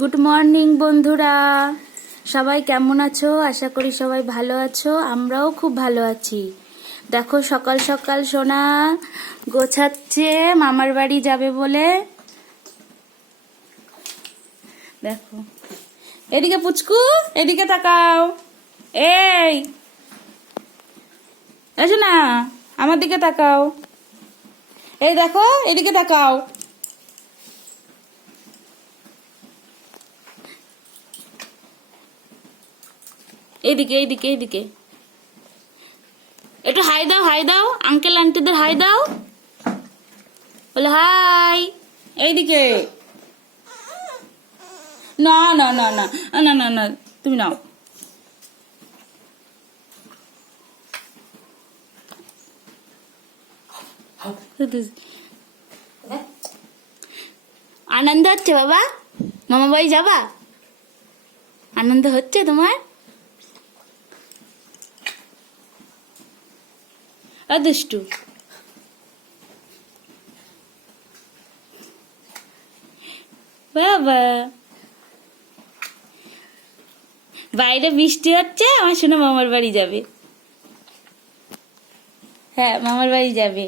Good morning বন্ধুরা, সবাই কেমন আছো? আশা করি সবাই ভালো আছো। আমরাও খুব ভালো আছি। দেখো সকাল সকাল সোনা গোছাচ্ছে মামার বাড়ি যাবে বলে। দেখো এদিকে পুচকু, এদিকে তাকাও। এই এসো না, আমার দিকে তাকাও। এই দেখো এদিকে তাকাও। এইদিকে এইদিকে এইদিকে একটু হাই দাও, হাই দাও, আঙ্কেল আন্টিদের হাই দাও, বলে হাই। এইদিকে না না না না না না না, তুমি নাও। আনন্দ হচ্ছে বাবা? মামা বাড়ি যাবা? আনন্দ হচ্ছে তোমার? দুষ্টু বাবা, বাইরে বৃষ্টি হচ্ছে, আমার শুনে মামার বাড়ি যাবে। হ্যাঁ, মামার বাড়ি যাবে।